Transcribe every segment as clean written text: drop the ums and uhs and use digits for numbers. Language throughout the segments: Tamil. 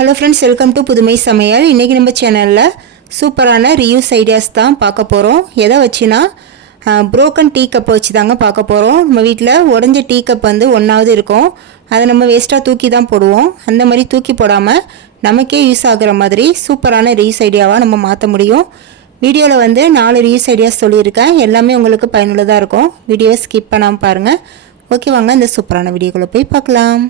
ஹலோ ஃப்ரெண்ட்ஸ், வெல்கம் டு புதுமை சமையல். இன்றைக்கி நம்ம சேனலில் சூப்பரான ரீயூஸ் ஐடியாஸ் தான் பார்க்க போகிறோம். எதை வச்சுன்னா ப்ரோக்கன் டீ கப்பை வச்சு தாங்க பார்க்க போகிறோம். நம்ம வீட்டில் உடஞ்ச டீ கப் வந்து ஒன்றாவது இருக்கும், அதை நம்ம வேஸ்ட்டாக தூக்கி தான் போடுவோம். அந்த மாதிரி தூக்கி போடாமல் நமக்கே யூஸ் ஆகுற மாதிரி சூப்பரான ரீயூஸ் ஐடியாவாக நம்ம மாற்ற முடியும். வீடியோவில் வந்து 4 ரீயூஸ் ஐடியாஸ் சொல்லியிருக்கேன். எல்லாமே உங்களுக்கு பயனுள்ளதாக இருக்கும். வீடியோவை ஸ்கிப் பண்ணாமல் பாருங்கள். ஓகே, வாங்க இந்த சூப்பரான வீடியோக்குள்ளே போய் பார்க்கலாம்.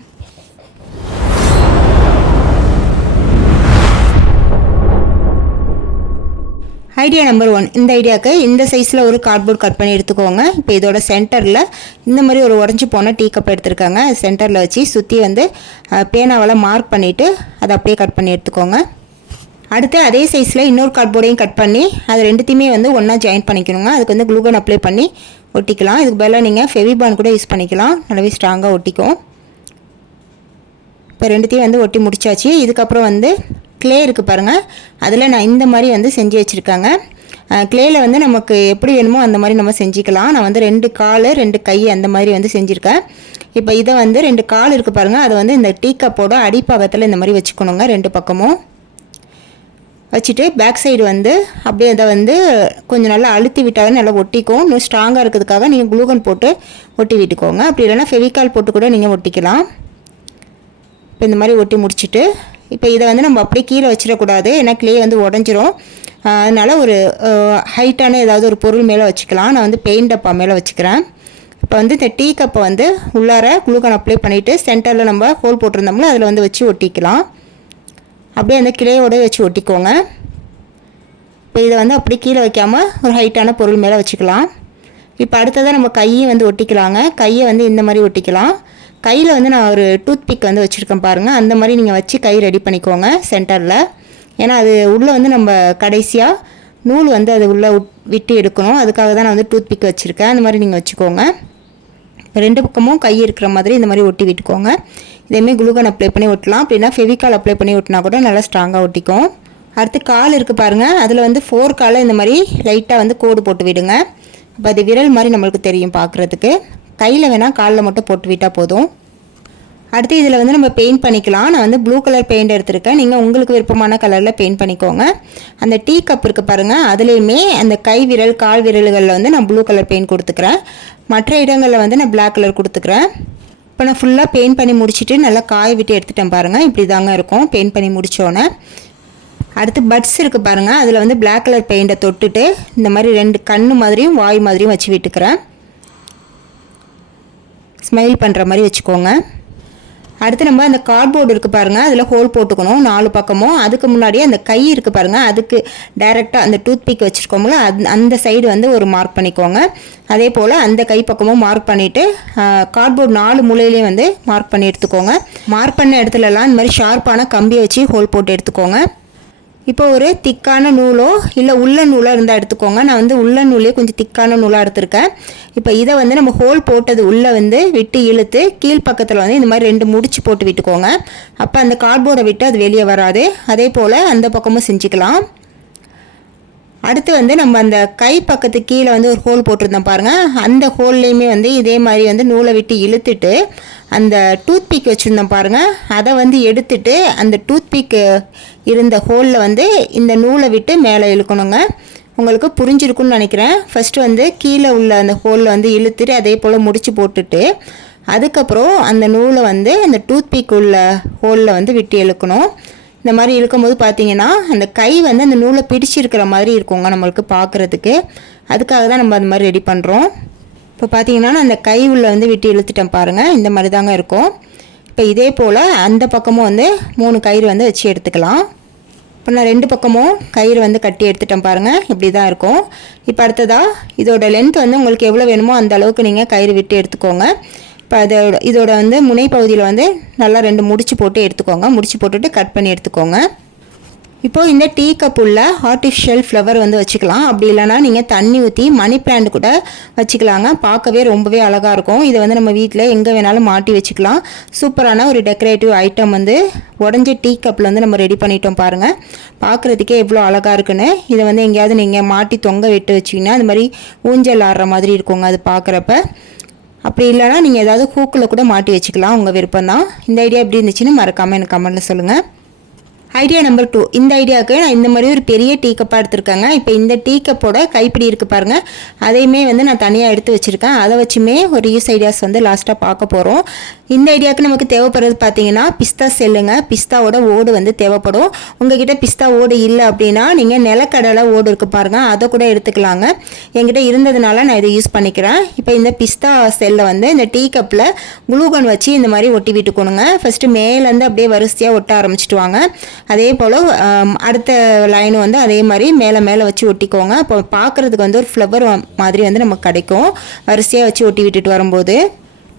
Idea number 1. இந்த ஐடியாவுக்கு இந்த சைஸில் ஒரு கார்ட்போர்ட் கட் பண்ணி எடுத்துக்கோங்க. இப்போ இதோட சென்டரில் இந்த மாதிரி ஒரு உடஞ்சி போன டீ கப் எடுத்துருக்காங்க. சென்டரில் வச்சு சுற்றி வந்து பேனாவால் மார்க் பண்ணிவிட்டு அதை அப்படியே கட் பண்ணி எடுத்துக்கோங்க. அடுத்து அதே சைஸில் இன்னொரு கார்ட்போர்டையும் கட் பண்ணி அது ரெண்டுத்தையுமே வந்து ஒன்றா ஜாயின் பண்ணிக்கணுங்க. அதுக்கு வந்து க்ளூகன் அப்ளை பண்ணி ஒட்டிக்கலாம். இதுக்கு பதிலாக நீங்கள் ஃபெவிபான் கூட யூஸ் பண்ணிக்கலாம், நல்லாவே ஸ்ட்ராங்காக ஒட்டிக்கும். இப்போ ரெண்டுத்தையும் வந்து ஒட்டி முடிச்சாச்சு. இதுக்கப்புறம் வந்து க்ளே இருக்குது பாருங்கள், அதில் நான் இந்த மாதிரி வந்து செஞ்சு வச்சுருக்காங்க. க்ளேயில் வந்து நமக்கு எப்படி வேணுமோ அந்த மாதிரி நம்ம செஞ்சுக்கலாம். நான் வந்து 2 கால் 2 கை அந்த மாதிரி வந்து செஞ்சுருக்கேன். இப்போ இதை வந்து 2 கால் இருக்குது பாருங்கள், அதை வந்து இந்த டீ கப்போட அடிப்பாகத்தில் இந்த மாதிரி வச்சுக்கணுங்க. 2 பக்கமும் வச்சுட்டு பேக் சைடு வந்து அப்படியே அதை வந்து கொஞ்சம் நல்லா அழுத்தி விட்டாலும் நல்லா ஒட்டிக்கும். இன்னும் ஸ்ட்ராங்காக இருக்கிறதுக்காக நீங்கள் க்ளூகன் போட்டு ஒட்டி விட்டுக்கோங்க. அப்படி இல்லைனா ஃபெவிகால் போட்டு கூட நீங்கள் ஒட்டிக்கலாம். இப்போ இந்த மாதிரி ஒட்டி முடிச்சுட்டு இப்போ இதை வந்து நம்ம அப்படியே கீழே வச்சிடக்கூடாது, ஏன்னா க்ளே வந்து உடஞ்சிரும். அதனால் ஒரு ஹைட்டான ஏதாவது ஒரு பொருள் மேலே வச்சுக்கலாம். நான் வந்து பெயிண்ட் டப்பா மேலே வச்சுக்கிறேன். இப்போ வந்து இந்த டீ கப்பை வந்து உள்ளார க்ளூகன் அப்ளை பண்ணிவிட்டு சென்டரில் நம்ம ஹோல் போட்டிருந்தோம்ல அதில் வந்து வச்சு ஒட்டிக்கலாம். அப்படியே அந்த கிளையோட வச்சு ஒட்டிக்கோங்க. இப்போ இதை வந்து அப்படியே கீழே வைக்காமல் ஒரு ஹைட்டான பொருள் மேலே வச்சுக்கலாம். இப்போ அடுத்ததாக நம்ம கையை வந்து ஒட்டிக்கலாங்க. கையை வந்து இந்த மாதிரி ஒட்டிக்கலாம். கையில் வந்து நான் ஒரு டூத் பிக் வந்து வச்சுருக்கேன் பாருங்கள், அந்த மாதிரி நீங்கள் வச்சு கை ரெடி பண்ணிக்கோங்க சென்டரில். ஏன்னா அது உள்ளே வந்து நம்ம கடைசியாக நூல் வந்து அது உள்ளே விட்டு எடுக்கணும், அதுக்காக தான் நான் வந்து டூத் பிக் வச்சுருக்கேன். அந்த மாதிரி நீங்கள் வச்சுக்கோங்க. இப்போ 2 பக்கமும் கை இருக்கிற மாதிரி இந்த மாதிரி ஒட்டி விட்டுக்கோங்க. இதேமாதிரி க்ளூகன் அப்ளை பண்ணி ஒட்டலாம், அப்படின்னா ஃபெவிகால் அப்ளை பண்ணி ஒட்டினா கூட நல்லா ஸ்ட்ராங்காக ஒட்டிக்கும். அடுத்து கால் இருக்குது பாருங்கள், அதில் வந்து 4 காலை இந்த மாதிரி லைட்டாக வந்து கோடு போட்டு விடுங்க. அப்போ அது விரல் மாதிரி நம்மளுக்கு தெரியும் பார்க்குறதுக்கு. கையில் வேணால் காலில் மட்டும் போட்டு விட்டால் போதும். அடுத்து இதில் வந்து நம்ம பெயிண்ட் பண்ணிக்கலாம். நான் வந்து ப்ளூ கலர் பெயிண்ட் எடுத்திருக்கேன், நீங்கள் உங்களுக்கு விருப்பமான கலரில் பெயிண்ட் பண்ணிக்கோங்க. அந்த டீ கப் இருக்குது பாருங்கள், அதுலேயுமே அந்த கை விரல் கால் விரல்களில் வந்து நான் ப்ளூ கலர் பெயிண்ட் கொடுத்துக்கிறேன். மற்ற இடங்களில் வந்து நான் பிளாக் கலர் கொடுத்துக்கிறேன். இப்போ நான் ஃபுல்லாக பெயிண்ட் பண்ணி முடிச்சுட்டு நல்லா காய விட்டு எடுத்துட்டேன் பாருங்கள். இப்படி தாங்க இருக்கும் பெயிண்ட் பண்ணி முடித்தோன்னே. அடுத்து பட்ஸ் இருக்குது பாருங்கள், அதில் வந்து பிளாக் கலர் பெயிண்ட்டை தொட்டுட்டு இந்த மாதிரி 2 கண்ணு மாதிரியும் வாய் மாதிரியும் வச்சு விட்டுக்கிறேன். ஸ்மைல் பண்ணுற மாதிரி வச்சுக்கோங்க. அடுத்து நம்ம அந்த கார்ட்போர்டு இருக்குது பாருங்கள், அதில் ஹோல் போட்டுக்கணும் 4 பக்கமும். அதுக்கு முன்னாடியே அந்த கை இருக்குது பாருங்கள், அதுக்கு டைரெக்டாக அந்த டூத் பிக் வச்சுருக்கோம்ல அந்த சைடு வந்து ஒரு மார்க் பண்ணிக்கோங்க. அதே போல் அந்த கை பக்கமும் மார்க் பண்ணிவிட்டு கார்ட்போர்டு 4 மூலையிலையும் வந்து மார்க் பண்ணி எடுத்துக்கோங்க. மார்க் பண்ண இடத்துலலாம் இந்த மாதிரி ஷார்ப்பான கம்பியை வச்சு ஹோல் போட்டு எடுத்துக்கோங்க. இப்போ ஒரு திக்கான நூலோ இல்லை உள்ள நூலாக இருந்தால் எடுத்துக்கோங்க. நான் வந்து உள்ள நூலே கொஞ்சம் திக்கான நூலாக எடுத்திருக்கேன். இப்போ இதை வந்து நம்ம ஹோல் போட்டது உள்ளே வந்து விட்டு இழுத்து கீழ்ப்பக்கத்தில் வந்து இந்த மாதிரி 2 முடிச்சு போட்டு விட்டுக்கோங்க. அப்போ அந்த கார்ட்போர்டை விட்டு அது வெளியே வராது. அதே போல் அந்த பக்கமும் செஞ்சுக்கலாம். அடுத்து வந்து நம்ம அந்த கை பக்கத்து கீழே வந்து ஒரு ஹோல் போட்டிருந்தோம் பாருங்கள், அந்த ஹோல்லையுமே வந்து இதே மாதிரி வந்து நூலை விட்டு இழுத்துட்டு அந்த டூத் பிக் வச்சுருந்தோம் பாருங்கள், அதை வந்து எடுத்துட்டு அந்த டூத் பிக் இருந்த ஹோலில் வந்து இந்த நூலை விட்டு மேலே இழுக்கணுங்க. உங்களுக்கு புரிஞ்சிருக்குன்னு நினைக்கிறேன். ஃபஸ்ட்டு வந்து கீழே உள்ள அந்த ஹோலில் வந்து இழுத்துட்டு அதே போல் முடிச்சு போட்டுட்டு அதுக்கப்புறம் அந்த நூலை வந்து அந்த டூத் பிக் உள்ள ஹோலில் வந்து விட்டு இழுக்கணும். இந்த மாதிரி இழுக்கும்போது பார்த்தீங்கன்னா அந்த கை வந்து அந்த நூலை பிடிச்சிருக்கிற மாதிரி இருக்குங்க நம்மளுக்கு பார்க்குறதுக்கு. அதுக்காக தான் நம்ம அந்த மாதிரி ரெடி பண்ணுறோம். இப்போ பார்த்தீங்கன்னா நான் அந்த கை உள்ள வந்து விட்டு இழுத்துட்டேன் பாருங்கள், இந்த மாதிரி தாங்க இருக்கும். இப்போ இதே போல் அந்த பக்கமும் வந்து 3 கயிறு வந்து வச்சு எடுத்துக்கலாம். இப்போ நான் 2 பக்கமும் கயிறு வந்து கட்டி எடுத்துட்டேன் பாருங்கள், இப்படி தான் இருக்கும். இப்போ அடுத்ததாக இதோட லென்த் வந்து உங்களுக்கு எவ்வளோ வேணுமோ அந்த அளவுக்கு நீங்கள் கயிறு விட்டு எடுத்துக்கோங்க. இப்போ இதோட வந்து முனை பகுதியில் வந்து நல்லா 2 முடிச்சு போட்டு எடுத்துக்கோங்க. முடிச்சு போட்டுட்டு கட் பண்ணி எடுத்துக்கோங்க. இப்போது இந்த டீ கப் உள்ள ஆர்டிஃபிஷியல் ஃப்ளவர் வந்து வச்சுக்கலாம். அப்படி இல்லைனா நீங்கள் தண்ணி ஊற்றி மணி பிளான்ட் கூட வச்சுக்கலாங்க. பார்க்கவே ரொம்பவே அழகாக இருக்கும். இதை வந்து நம்ம வீட்டில் எங்கே வேணாலும் மாட்டி வச்சுக்கலாம். சூப்பரான ஒரு டெக்கரேட்டிவ் ஐட்டம் வந்து உடஞ்ச டீ கப்பில் வந்து நம்ம ரெடி பண்ணிட்டோம் பாருங்கள். பார்க்குறதுக்கே எவ்வளோ அழகாக இருக்குன்னு. இதை வந்து எங்கேயாவது நீங்கள் மாட்டி தொங்க விட்டு வச்சிங்கன்னா அது மாதிரி ஊஞ்சல் ஆடுற மாதிரி இருக்குங்க அது பார்க்குறப்ப. அப்படி இல்லைனா நீங்கள் ஏதாவது ஹூக்கில் கூட மாட்டி வச்சுக்கலாம், உங்கள் விருப்பம் தான். இந்த ஐடியா எப்படி இருந்துச்சுன்னு மறக்காமல் எனக்கு கமெண்ட்டில் சொல்லுங்கள். Idea number 2. இந்த ஐடியாவுக்கு நான் இந்த மாதிரி ஒரு பெரிய டீ கப்பாக எடுத்திருக்கேங்க. இப்போ இந்த டீ கப்போட கைப்பிடி இருக்குது பாருங்கள், அதையுமே வந்து நான் தனியாக எடுத்து வச்சுருக்கேன். அதை வச்சுமே ஒரு யூஸ் ஐடியாஸ் வந்து லாஸ்ட்டாக பார்க்க போகிறோம். இந்த ஐடியாவுக்கு நமக்கு தேவைப்படுறது பார்த்தீங்கன்னா பிஸ்தா செல்லுங்க. பிஸ்தாவோட ஓடு வந்து தேவைப்படும். உங்ககிட்ட பிஸ்தா ஓடு இல்லை அப்படின்னா நீங்கள் நிலக்கடலை ஓடு இருக்குது பாருங்கள், அதை கூட எடுத்துக்கலாங்க. என்கிட்ட இருந்ததுனால நான் இதை யூஸ் பண்ணிக்கிறேன். இப்போ இந்த பிஸ்தா செல்லை வந்து இந்த டீ கப்பில் குளூகன் வச்சு இந்த மாதிரி ஒட்டி விட்டுக்கணுங்க. ஃபஸ்ட்டு மேலேருந்து அப்படியே வரிசையாக ஒட்ட ஆரம்பிச்சிட்டு வாங்க. அதே போல் அடுத்த லைனும் வந்து அதே மாதிரி மேலே வச்சு ஒட்டிக்கோங்க. அப்போ பார்க்குறதுக்கு வந்து ஒரு ஃப்ளவர் மாதிரி வந்து நமக்கு கிடைக்கும் வரிசையாக வச்சு ஒட்டி விட்டுட்டு வரும்போது.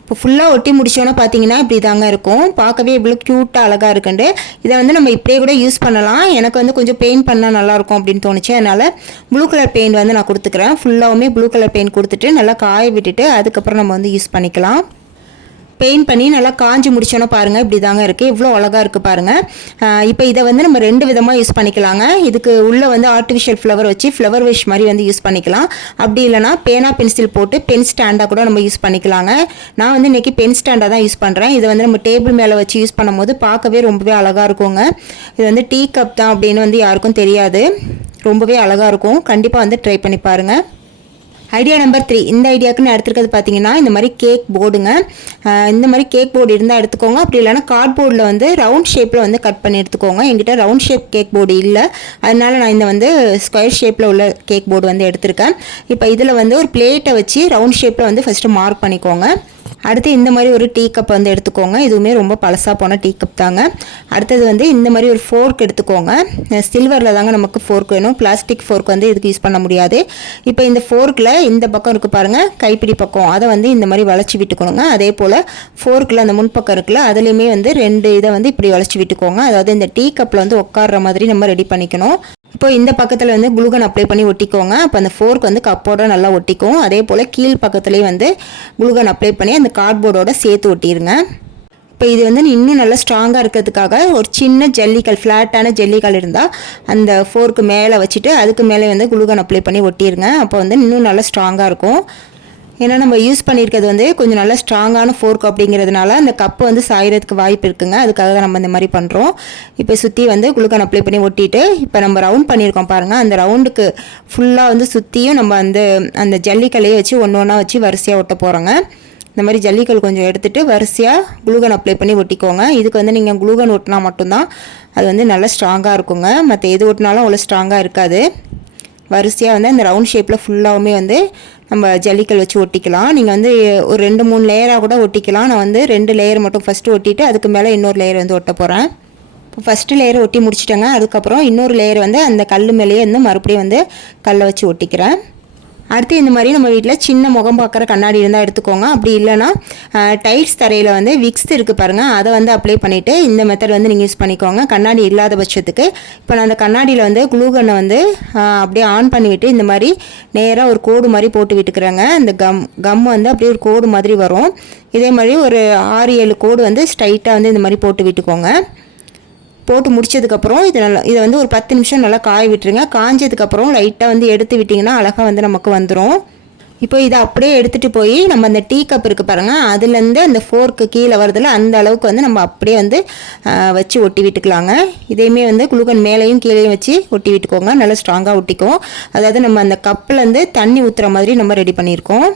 இப்போ ஃபுல்லாக ஒட்டி முடிச்சோன்னா பார்த்தீங்கன்னா இப்படி தாங்க இருக்கும். பார்க்கவே இவ்வளோ க்யூட்டாக அழகாக இருக்குண்டு. இதை வந்து நம்ம இப்படியே கூட யூஸ் பண்ணலாம். எனக்கு வந்து கொஞ்சம் பெயிண்ட் பண்ணால் நல்லாயிருக்கும் அப்படின்னு தோணுச்சு. அதனால் ப்ளூ கலர் பெயிண்ட் வந்து நான் கொடுத்துக்கிறேன். ஃபுல்லாகவுமே ப்ளூ கலர் பெயிண்ட் கொடுத்துட்டு நல்லா காய விட்டுட்டு அதுக்கப்புறம் நம்ம வந்து யூஸ் பண்ணிக்கலாம். பெயிண்ட் பண்ணி நல்லா காஞ்சி முடிச்சோன்னா பாருங்கள் இப்படி தாங்க இருக்குது. இவ்வளோ அழகாக இருக்குது பாருங்கள். இப்போ இதை வந்து நம்ம 2 விதமாக யூஸ் பண்ணிக்கலாங்க. இதுக்கு உள்ளே வந்து ஆர்டிஃபிஷியல் ஃப்ளவர் வச்சு ஃப்ளவர் விஷ் மாதிரி வந்து யூஸ் பண்ணிக்கலாம். அப்படி இல்லைனா பேனா பென்சில் போட்டு பென் ஸ்டாண்டாக கூட நம்ம யூஸ் பண்ணிக்கலாங்க. நான் வந்து இன்றைக்கி பென் ஸ்டாண்டாக தான் யூஸ் பண்ணுறேன். இதை வந்து நம்ம டேபிள் மேலே வச்சு யூஸ் பண்ணும்போது பார்க்கவே ரொம்பவே அழகாக இருக்குங்க. இது வந்து டீ கப் தான் அப்படின்னு வந்து யாருக்கும் தெரியாது. ரொம்பவே அழகாக இருக்கும். கண்டிப்பாக வந்து ட்ரை பண்ணி பாருங்கள். Idea number 3. இந்த ஐடியாவுக்கு நான் எடுத்துருக்கிறது பார்த்தீங்கன்னா இந்த மாதிரி கேக் போர்டுங்க. இந்த மாதிரி கேக் போர்டு இருந்தால் எடுத்துக்கோங்க. அப்படி இல்லைனா கார்ட்போர்டில் வந்து ரவுண்ட் ஷேப்பில் வந்து கட் பண்ணி எடுத்துக்கோங்க. என்கிட்ட ரவுண்ட் ஷேப் கேக் போர்டு இல்லை, அதனால நான் இந்த வந்து ஸ்கொயர் ஷேப்பில் உள்ள கேக் போர்டு வந்து எடுத்திருக்கேன். இப்போ இதில் வந்து ஒரு பிளேட்டை வச்சு ரவுண்ட் ஷேப்பில் வந்து ஃபஸ்ட்டு மார்க் பண்ணிக்கோங்க. அடுத்து இந்த மாதிரி ஒரு டீ கப் வந்து எடுத்துக்கோங்க. இதுவுமே ரொம்ப பழசாக போன டீ கப் தாங்க. அடுத்தது வந்து இந்த மாதிரி ஒரு ஃபோர்க் எடுத்துக்கோங்க. சில்வரில் தாங்க நமக்கு ஃபோர்க் வேணும். பிளாஸ்டிக் ஃபோர்க் வந்து இதுக்கு யூஸ் பண்ண முடியாது. இப்போ இந்த ஃபோர்க்கில் இந்த பக்கம் இருக்குது பாருங்கள், கைப்பிடி பக்கம், அதை வந்து இந்த மாதிரி வளைச்சி விட்டுக்கணுங்க. அதே போல் ஃபோர்க்கில் அந்த முன்பக்கம் இருக்குல்ல, அதுலேயுமே வந்து 2 இதை வந்து இப்படி வளைச்சி விட்டுக்கோங்க. அதாவது இந்த டீ கப்பில் வந்து உட்கார்ற மாதிரி நம்ம ரெடி பண்ணிக்கணும். இப்போ இந்த பக்கத்தில் வந்து குளுகன் அப்ளை பண்ணி ஒட்டிக்கோங்க. அப்போ அந்த ஃபோர்க் வந்து கப்போட நல்லா ஒட்டிக்கும். அதே போல் கீழ் பக்கத்துலேயும் வந்து குளுகன் அப்ளை பண்ணி அந்த கார்ட்போர்டோட சேர்த்து ஒட்டிடுங்க. இப்போ இது வந்து இன்னும் நல்லா ஸ்ட்ராங்காக இருக்கிறதுக்காக ஒரு சின்ன ஜல்லிக்கல், ஃப்ளாட்டான ஜல்லிக்கல் இருந்தால் அந்த ஃபோர்க்கு மேலே வச்சுட்டு அதுக்கு மேலே வந்து குளுகன் அப்ளை பண்ணி ஒட்டிடுங்க. அப்போ வந்து இன்னும் நல்லா ஸ்ட்ராங்காக இருக்கும். ஏன்னா நம்ம யூஸ் பண்ணியிருக்கிறது வந்து கொஞ்சம் நல்லா ஸ்ட்ராங்கான ஃபோர்க் அப்படிங்கிறதுனால அந்த கப்பு வந்து சாயறதுக்கு வாய்ப்பு இருக்குங்க. அதுக்காக தான் நம்ம இந்த மாதிரி பண்ணுறோம். இப்போ சுற்றி வந்து குளுகன் அப்ளை பண்ணி ஒட்டிட்டு இப்போ நம்ம ரவுண்ட் பண்ணியிருக்கோம் பாருங்கள், அந்த ரவுண்டுக்கு ஃபுல்லாக வந்து சுற்றியும் நம்ம அந்த ஜல்லிக்கல்லையே வச்சு ஒன்றா வச்சு வரிசையாக ஒட்ட போகிறோங்க. இந்த மாதிரி ஜல்லிக்கல் கொஞ்சம் எடுத்துகிட்டு வரிசையாக குளுகன் அப்ளை பண்ணி ஒட்டிக்கோங்க. இதுக்கு வந்து நீங்கள் குளுகன் ஒட்டினா மட்டும்தான் அது வந்து நல்லா ஸ்ட்ராங்காக இருக்குங்க. மற்ற எது ஒட்டினாலும் அவ்வளோ ஸ்ட்ராங்காக இருக்காது. வரிசையாக வந்து அந்த ரவுண்ட் ஷேப்பில் ஃபுல்லாகவுமே வந்து நம்ம ஜல்லிக்கல் வச்சு ஒட்டிக்கலாம். நீங்கள் வந்து ஒரு 2-3 லேயராக கூட ஒட்டிக்கலாம். நான் வந்து 2 லேயர் மட்டும் ஃபஸ்ட்டு ஒட்டிட்டு அதுக்கு மேலே இன்னொரு லேயர் வந்து ஒட்ட போகிறேன். இப்போ ஃபஸ்ட்டு லேயர் ஒட்டி முடிச்சிட்டேங்க. அதுக்கப்புறம் இன்னொரு லேயர் வந்து அந்த கல் மேலேயே வந்து மறுபடியும் வந்து கல்லை வச்சு ஒட்டிக்கிறேன். அடுத்து இந்த மாதிரி நம்ம வீட்டில் சின்ன முகம் பார்க்குற கண்ணாடி இருந்தால் எடுத்துக்கோங்க. அப்படி இல்லைனா டைல்ஸ் தரையில் வந்து விக்ஸ் இருக்குது பாருங்கள், அதை வந்து அப்ளை பண்ணிவிட்டு இந்த மெத்தட் வந்து நீங்கள் யூஸ் பண்ணிக்கோங்க. கண்ணாடி இல்லாத பட்சத்துக்கு இப்போ நான் அந்த கண்ணாடியில் வந்து குளூகனை வந்து அப்படியே ஆன் பண்ணிவிட்டு இந்த மாதிரி நேராக ஒரு கோடு மாதிரி போட்டு விட்டுக்கிறேங்க. அந்த கம் வந்து அப்படியே ஒரு கோடு மாதிரி வரும். இதே மாதிரி ஒரு 6-7 கோடு வந்து ஸ்ட்ரைட்டாக வந்து இந்த மாதிரி போட்டு விட்டுக்கோங்க. போட்டு முடிச்சதுக்கப்புறம் இதை வந்து ஒரு 10 நிமிஷம் நல்லா காய விட்டுருங்க. காஞ்சதுக்கப்புறம் லைட்டாக வந்து எடுத்து விட்டிங்கன்னா அழகாக வந்து நமக்கு வந்துடும். இப்போ இதை அப்படியே எடுத்துகிட்டு போய் நம்ம அந்த டீ கப் இருக்குது பாருங்கள், அதுலேருந்து அந்த ஃபோர்க்கு கீழே வரதில்ல அந்த அளவுக்கு வந்து நம்ம அப்படியே வந்து வச்சு ஒட்டி விட்டுக்கலாங்க. இதையுமே வந்து குளுகன் மேலேயும் கீழேயும் வச்சு ஒட்டி விட்டுக்கோங்க. நல்லா ஸ்ட்ராங்காக ஒட்டிக்கும். அதாவது நம்ம அந்த கப்பிலேருந்து தண்ணி ஊற்றுற மாதிரி நம்ம ரெடி பண்ணியிருக்கோம்.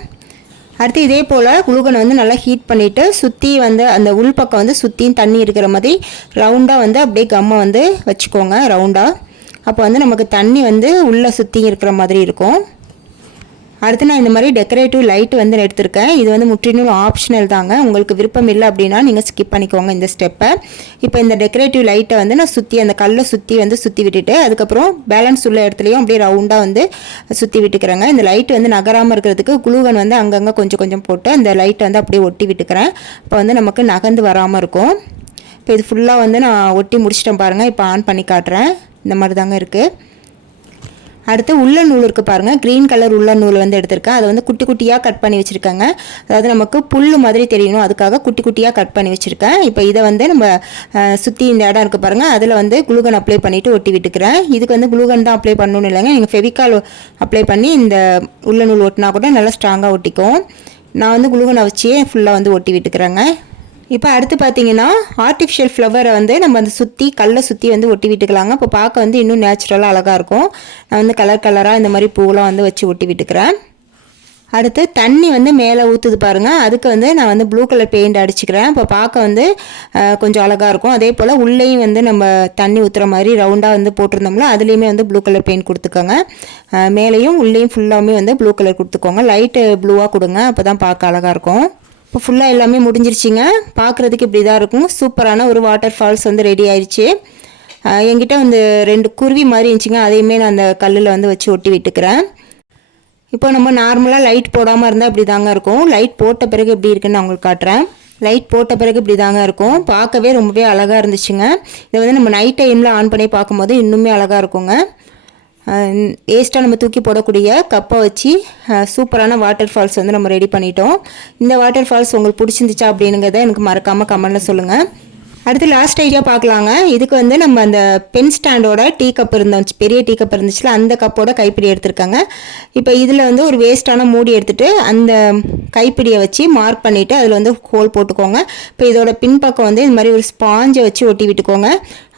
அடுத்து இதே போல் குளுகனை வந்து நல்லா ஹீட் பண்ணிவிட்டு சுற்றி வந்து அந்த உள்பக்கம் வந்து சுற்றியும் தண்ணி இருக்கிற மாதிரி ரவுண்டாக வந்து அப்படியே கம்மை வந்து வச்சுக்கோங்க ரவுண்டாக. அப்போ வந்து நமக்கு தண்ணி வந்து உள்ளே சுற்றி இருக்கிற மாதிரி இருக்கும். அடுத்து நான் இந்த மாதிரி டெக்கரேட்டிவ் லைட் வந்து எடுத்திருக்கேன். இது வந்து முற்றிலும் ஆப்ஷனல் தாங்க. உங்களுக்கு விருப்பம் இல்லை அப்படின்னா நீங்கள் ஸ்கிப் பண்ணிக்கோங்க இந்த ஸ்டெப்பை. இப்போ இந்த டெக்கரேட்டிவ் லைட்டை வந்து நான் சுற்றி அந்த கல்லை சுற்றி விட்டுட்டு அதுக்கப்புறம் பேலன்ஸ் உள்ள இடத்துலையும் அப்படியே ரவுண்டாக வந்து சுற்றி விட்டுக்கிறேங்க. இந்த லைட் வந்து நகராமல் இருக்கிறதுக்கு குளூகன் வந்து அங்கங்கே கொஞ்சம் கொஞ்சம் போட்டு அந்த லைட்டை வந்து அப்படியே ஒட்டி விட்டுக்கிறேன். இப்போ வந்து நமக்கு நகர்ந்து வராமல் இருக்கும். இப்போ இது ஃபுல்லாக வந்து நான் ஒட்டி முடிச்சிட்டேன் பாருங்கள். இப்போ ஆன் பண்ணி காட்டுறேன். இந்த மாதிரி தாங்க இருக்குது. அடுத்து உள்ள நூல் இருக்குது பாருங்கள், க்ரீன் கலர் உள்ள நூல் வந்து எடுத்திருக்கேன். அதை வந்து குட்டி குட்டியாக கட் பண்ணி வச்சுருக்கேங்க. அதாவது நமக்கு புல் மாதிரி தெரியணும், அதுக்காக குட்டி குட்டியாக கட் பண்ணி வச்சுருக்கேன். இப்போ இதை வந்து நம்ம சுற்றி இந்த இடம் இருக்குது பாருங்கள், அதில் வந்து குளுகன் அப்ளை பண்ணிவிட்டு ஒட்டி விட்டுக்கிறேன். இதுக்கு வந்து குளுகன் தான் அப்ளை பண்ணணும் இல்லைங்க, நீங்கள் ஃபெவிகால் அப்ளை பண்ணி இந்த உள்ள நூல் ஒட்டினா கூட நல்லா ஸ்ட்ராங்காக ஒட்டிக்கும். நான் வந்து குளுகனை வச்சே ஃபுல்லாக வந்து ஒட்டி விட்டுக்கிறேங்க. இப்போ அடுத்து பார்த்தீங்கன்னா ஆர்டிஃபிஷியல் ஃப்ளவரை வந்து நம்ம அந்த கல்லை சுற்றி வந்து ஒட்டி விட்டுக்கலாங்க. இப்போ பார்க்க வந்து இன்னும் நேச்சுரலாக அழகாக இருக்கும். நான் வந்து கலராக இந்த மாதிரி பூவெலாம் வந்து வச்சு ஒட்டி விட்டுக்கிறேன். அடுத்து தண்ணி வந்து மேலே ஊற்றுது பாருங்கள், அதுக்கு வந்து நான் வந்து ப்ளூ கலர் பெயிண்ட் அடிச்சுக்கிறேன். இப்போ பார்க்க வந்து கொஞ்சம் அழகாக இருக்கும். அதே போல் உள்ளேயும் வந்து நம்ம தண்ணி ஊற்றுற மாதிரி ரவுண்டாக வந்து போட்டிருந்தோம்ல, அதுலேயுமே வந்து ப்ளூ கலர் பெயிண்ட் கொடுத்துக்கோங்க. மேலேயும் உள்ளேயும் ஃபுல்லாகவுமே வந்து ப்ளூ கலர் கொடுத்துக்கோங்க. லைட்டு ப்ளூவாக கொடுங்க, அப்போ தான் பார்க்க அழகாக இருக்கும். இப்போ ஃபுல்லாக எல்லாமே முடிஞ்சிருச்சிங்க. பார்க்குறதுக்கு இப்படி தான் இருக்கும். சூப்பரான ஒரு வாட்டர் ஃபால்ஸ் வந்து ரெடி ஆயிடுச்சு. என்கிட்ட வந்து 2 குருவி மாதிரி இருந்துச்சுங்க, அதையுமே நான் அந்த கல்லில் வந்து வச்சு ஒட்டி விட்டுக்கிறேன். இப்போ நம்ம நார்மலாக லைட் போடாமல் இருந்தால் இப்படி தாங்க இருக்கும். லைட் போட்ட பிறகு எப்படி இருக்குன்னு நான் உங்களுக்கு காட்டுறேன். லைட் போட்ட பிறகு இப்படி தாங்க இருக்கும். பார்க்கவே ரொம்பவே அழகாக இருந்துச்சுங்க. இதை வந்து நம்ம நைட் டைமில் ஆன் பண்ணி பார்க்கும்போது இன்னுமே அழகாக இருக்குங்க. வேஸ்ட்டாக நம்ம தூக்கி போடக்கூடிய கப்பை வச்சு சூப்பரான வாட்டர் ஃபால்ஸ் வந்து நம்ம ரெடி பண்ணிட்டோம். இந்த வாட்டர் ஃபால்ஸ் உங்களுக்கு பிடிச்சிருந்துச்சா அப்படிங்கிறத எனக்கு மறக்காமல் கமெண்ட்டில் சொல்லுங்கள். அடுத்து லாஸ்ட் ஐடியா பார்க்கலாங்க. இதுக்கு வந்து நம்ம அந்த பென் ஸ்டாண்டோட டீ கப் இருந்துச்சு, பெரிய டீ கப் இருந்துச்சுல, அந்த கப்போட கைப்பிடி எடுத்துருக்காங்க. இப்போ இதில் வந்து ஒரு வேஸ்ட்டான மூடி எடுத்துகிட்டு அந்த கைப்பிடியை வச்சு மார்க் பண்ணிவிட்டு அதில் வந்து ஹோல் போட்டுக்கோங்க. இப்போ இதோட பின்பக்கம் வந்து இது மாதிரி ஒரு ஸ்பாஞ்சை வச்சு ஒட்டி விட்டுக்கோங்க.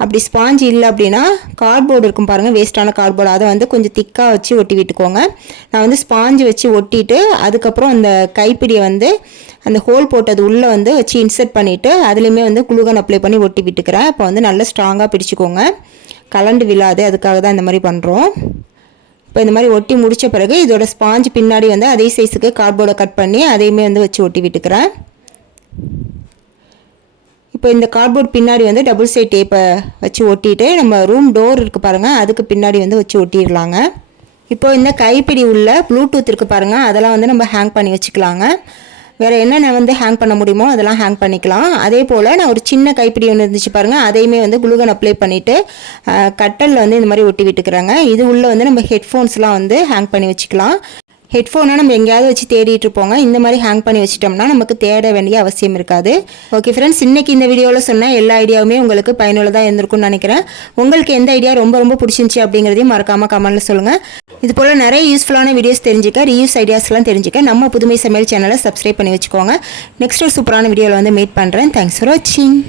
அப்படி ஸ்பாஞ்ச் இல்லை அப்படின்னா கார்ட்போர்டு இருக்கும் பாருங்கள், வேஸ்ட்டான கார்ட்போர்டு, அதை வந்து கொஞ்சம் திக்காக வச்சு ஒட்டி விட்டுக்கோங்க. நான் வந்து ஸ்பாஞ்சு வச்சு ஒட்டிட்டு அதுக்கப்புறம் அந்த கைப்பிடியை வந்து அந்த ஹோல் போட்டது உள்ளே வந்து வச்சு இன்சர்ட் பண்ணிவிட்டு அதுலேயுமே வந்து குளுகன் அப்ளை பண்ணி ஒட்டி விட்டுக்கிறேன். இப்போ வந்து நல்லா ஸ்ட்ராங்காக பிடிச்சிக்கோங்க, கலண்டு விழாது, அதுக்காக தான் இந்த மாதிரி பண்ணுறோம். இப்போ இந்த மாதிரி ஒட்டி முடித்த பிறகு இதோட ஸ்பாஞ்ச் பின்னாடி வந்து அதே சைஸுக்கு கார்ட்போர்டை கட் பண்ணி அதையுமே வந்து வச்சு ஒட்டி விட்டுக்கிறேன். இப்போ இந்த கார்ட்போர்ட் பின்னாடி வந்து டபுள் சைட் டேப்பை வச்சு ஒட்டிட்டு நம்ம ரூம் டோர் இருக்குது பாருங்கள், அதுக்கு பின்னாடி வந்து வச்சு ஒட்டிடலாங்க. இப்போ இந்த கைப்பிடி உள்ள ப்ளூடூத் இருக்குது பாருங்கள், அதெல்லாம் வந்து நம்ம ஹேங் பண்ணி வச்சுக்கலாங்க. வேறு என்னென்ன வந்து ஹேங் பண்ண முடியுமோ அதெல்லாம் ஹேங் பண்ணிக்கலாம். அதே போல் நான் ஒரு சின்ன கைப்பிடி ஒன்று இருந்துச்சு பாருங்கள், அதையுமே வந்து குளுகன் அப்ளை பண்ணிவிட்டு கட்டலில் வந்து இந்த மாதிரி ஒட்டி விட்டுக்கிறாங்க. இது உள்ளே வந்து நம்ம ஹெட்ஃபோன்ஸ்லாம் வந்து ஹேங் பண்ணி வச்சுக்கலாம். ஹெட்ஃபோனை நம்ம எங்கேயாவது வச்சு தேடிட்டு இருப்போங்க, இந்த மாதிரி ஹேங் பண்ணி வச்சிட்டோம்னா நமக்கு தேட வேண்டிய அவசியம் இருக்காது. ஓகே ஃப்ரெண்ட்ஸ், இன்றைக்கி இந்த வீடியோவில் சொன்ன எல்லா ஐடியாவுமே உங்களுக்கு பயனுள்ளதாக இருந்திருக்கும்னு நினைக்கிறேன். உங்களுக்கு எந்த ஐடியா ரொம்ப பிடிச்சிருந்துச்சி அப்படிங்கிறதையும் மறக்காமல் கமெண்ட்டில் சொல்லுங்கள். இது போல் நிறைய யூஸ்ஃபுல்லான வீடியோஸ் தெரிஞ்சுக்க, ரீயூஸ் ஐடியாஸ்லாம் தெரிஞ்சுக்க நம்ம புதுமை சமையல் சேனலை சப்ஸ்கிரைப் பண்ணி வச்சுக்கோங்க. நெக்ஸ்ட் ஒரு சூப்பரான வீடியோவில் வந்து மீட் பண்ணுறேன். தேங்க்ஸ் ஃபார் வாட்சிங்.